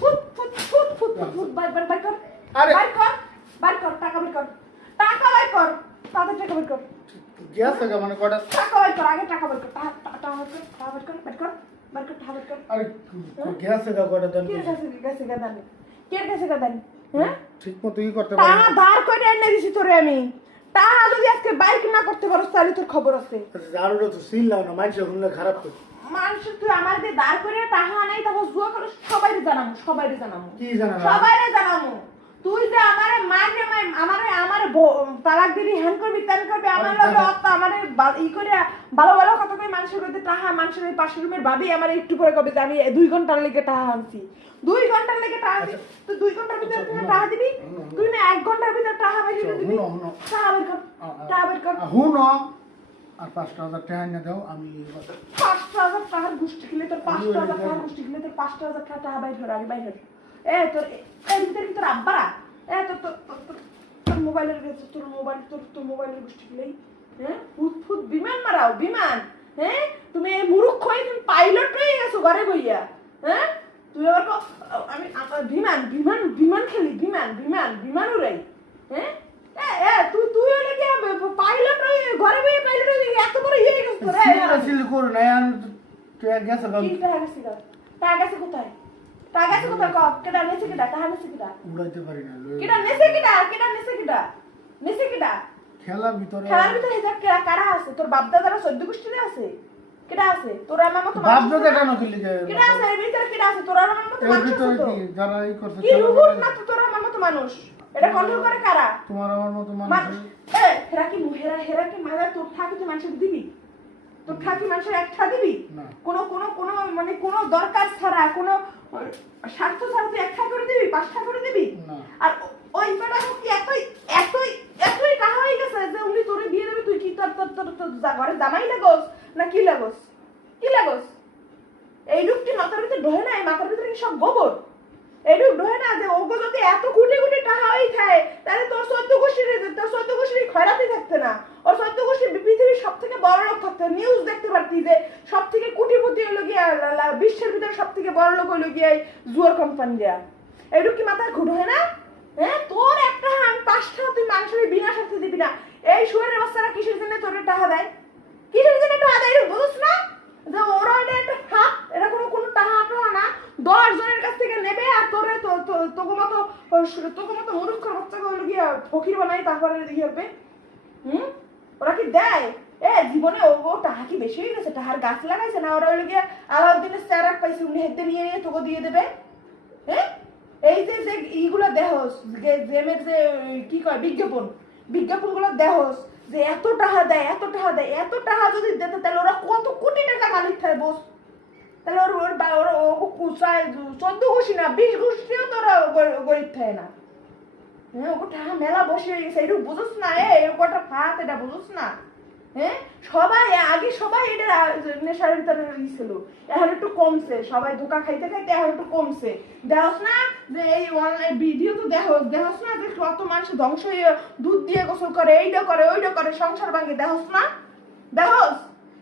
Foot ফুট ফুট ফুট ফুট ফুট বাই কর আরে বাই কর টাকা বাই কর তাদের টাকা বাই কর গেছে গা মানে কটা টাকা বাই কর আগে টাকা বাই কর টাকা বাই কর টাকা বাই কর আরে গেছে গা কটা দেন কে গেছে গাদানি হ্যাঁ ঠিক মতো ই করতে পারি টাকা ধার করে এনে দিছি তোরে আমি টাকা যদি আজকে বাইক না করতে পারোস তাহলে তোর খবর আছে জারুটা তো সিল লাও না মানুষ শুনলে খারাপ তো মানুষ তুই আমার দিয়ে দাঁড় করে টাকা নাই তারপর জুয়া করে সবাইরে জানামু কি জানা সবাইরে জানামু তুই যে আমারে আমারে তালাক দিবি হ্যান করবি তেন করবি আমার লগে অত আমারে ই করে ভালো ভালো কথা কই মানুষের মধ্যে টাকা মানুষের ওই পাশের রুমের ভাবি আমার একটু পরে কবে যে আমি 2 ঘন্টার লেগে টাকা আনছি 2 ঘন্টার লেগে টাকা আনছি তুই 2 ঘন্টার ভিতরে টাকা দিবি তুই না 1 ঘন্টার ভিতরে টাকা বাইরে দিবি টাকা বের কর হুন আর 5,000 টাকা এনে দাও আমি 5,000 টাকার গোষ্ঠী কিনলে তোর 5,000 টাকার গোষ্ঠী কিনলে তোর 5,000 টাকা বাইর হর আগে বাইর তোর এর ভিতরে তোর আব্বারা তোর মোবাইলের গেছে তোর মোবাইলের গোষ্ঠী কিনলেই হ্যাঁ ফুট বিমান মারাও বিমান হ্যাঁ তুমি এই মুরুখ হয়ে তুমি পাইলট হয়ে গেছো ঘরে বইয়া হ্যাঁ তুই আবার আমি বিমান খেলি বিমান উড়াই হ্যাঁ তুই হলে কি পাইলট হয়ে ঘরে বইয়া পাইলট হয়ে এত বড় ইয়ে গেছো রে সিল করু না আর তুই গেছে গা কি টাকা গেছে কোথায় টাকা গেছে কোথায় কব কেডা নেছে কেডা টাকা নেছে কেডা উড়াইতে পারি না কেডা নেছে কেডা খেলার ভিতরে হেজা কারা আছে তোর বাপ দাদারা 14 গোষ্ঠীতে আছে কেডা আছে তোর আমার মত বাপ দাদা কেন খেলি কেডা আছে এর ভিতরে কেডা আছে তোর আমার মত এর মানুষ ভিতরে আছে তো কি যারা এই করছে কি রুবুর না তো তোর আমার মত মানুষ এটা কন্ট্রোল করে কারা তোমার আমার মতো মানুষ হেরা কি মাথা তোর ঠাকি তুই মানুষকে দিবি তোর ঠাকি মানুষের একটা দিবি না কোন মানে কোন দরকার ছাড়া কোন স্বার্থ ছাড়া তুই একটা করে দিবি 5টা করে দিবি না আর ওই পেটা কি এতই টাকা হয়ে গেছে যে উনি তোরে দিয়ে দেবে তুই কি তোর ঘরে জামাই লাগোস না কি লাগোস এই লোকটি মাথার ভিতরে ঢোহে না এই মাথার ভিতরে সব গোবর এই লোক ঢোহে না যে ওগো যদি এত কোটি টাকা হয়ে থাকে তাহলে তোর 14 গোষ্ঠীর খয়রাতি থাকতে না ওর 14 গোষ্ঠী পৃথিবীর সব থেকে বড় লোক থাকতে নিউজ দেখতে পারতি যে সব থেকে কোটিপতি হলো গিয়া বিশ্বের ভিতরে সব থেকে বড় লোক হলো গিয়া জুয়ার কোম্পানি দেয়া এই লোক কি মাথায় ঘুট হয় না হ্যাঁ তোর একটা আমি 5টা তুই মানুষের বিনা স্বার্থে দিবি না এই শুয়ারের বাচ্চারা কিসের জন্য তোর টাকা দেয় বুঝছ না যে ওরা এটা একটা হাত এটা কোনো টাকা না 10 জনের কাছ থেকে নেবে আর তোরে তোকে মতো মূর্খের বাচ্চাকে হলো গিয়া ফকির বানাই তারপরে ইয়ে হবে ওরা কি দেয় জীবনে ও টাকা কি বেশি হয়ে গেছে টাকার গাছ লাগাইছে না ওরা হলো গিয়া আলাউদ্দিনের চেরাক পাইছে উনি হেঁটে নিয়ে তোকে দিয়ে দেবে হ্যাঁ এই যে এইগুলো দেহস জেমের যে কি কয় বিজ্ঞাপনগুলো দেহস যে এত টাকা দেয় এত টাকা যদি দিতে তাহলে ওরা কত কোটি টাকা মালিক থাকে বস তাহলে ওর 14 গোষ্ঠী না 20 গোষ্ঠীও তো ওরা গরিব থাকে না হ্যাঁ ওকে টাকা মেলা বসে হয়ে গেছে এটা বুঝোস না ওটা ফাত এটা বুঝোস না হ্যাঁ আগে সবাই এটা নেশার ভিতরে ছিল এখন একটু কমছে সবাই ধোকা খাইতে এখন একটু কমছে দেখোস না যে এই অনলাইন ভিডিও তো দেখোস না যে কত মানুষ ধ্বংস হয়ে দুধ দিয়ে গোসল করে এইটা করে ওইটা করে সংসার ভাঙে দেখোস না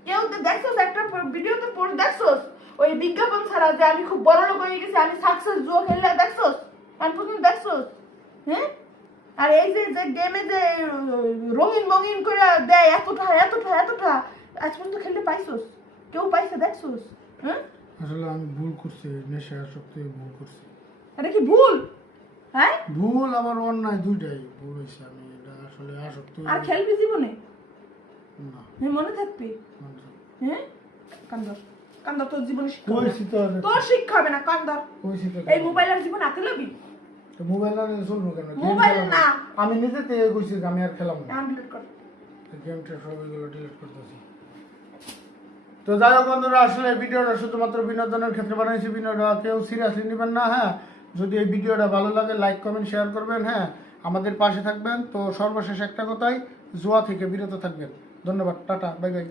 কেউ দেখছোস একটা ভিডিও তো দেখছোস ওই বিজ্ঞাপন ছাড়া যে আমি খুব বড় লোক হয়ে গেছি আমি সাকসেস জুয়া খেললে দেখছোস এখন পর্যন্ত দেখছোস হ্যাঁ আর এই যে গেমে যে রঙিন করে দেয় এতটা আজ পর্যন্ত খেলতে পাইছোস কেউ পাইছে দেখছোস হ্যাঁ আসলে আমি ভুল করছি নেশা আসক্তি ভুল করছি এটা কি ভুল হ্যাঁ ভুল আবার অন্যায় দুইটাই ভুল হয়েছে আমি এটা আসলে আসক্তি আর খেলবি জীবনে না মনে থাকবি হ্যাঁ কান্দর তোর জীবনে কইছি তো তোর শিক্ষা হবে না কান্দর কইছি তো এই মোবাইলের জীবন হাতে লবি তো মোবাইল না চলবো কেন মোবাইল না আমি নিজে থেকে কইছি আমি আর খেলাম না ডিলিট কর গেমটা সবগুলো ডিলিট করতেছি তো যাই হোক বন্ধুরা আসলে ভিডিওটা শুধুমাত্র বিনোদনের ক্ষেত্রে বানাইছি ভিডিওটা কেউ সিরিয়াসলি নেবেন না হ্যাঁ যদি এই ভিডিওটা ভালো লাগে লাইক কমেন্ট শেয়ার করবেন হ্যাঁ আমাদের পাশে থাকবেন তো সর্বশেষ একটা কথাই জুয়া থেকে বিরত থাকবেন ধন্যবাদ টাটা বাই বাই।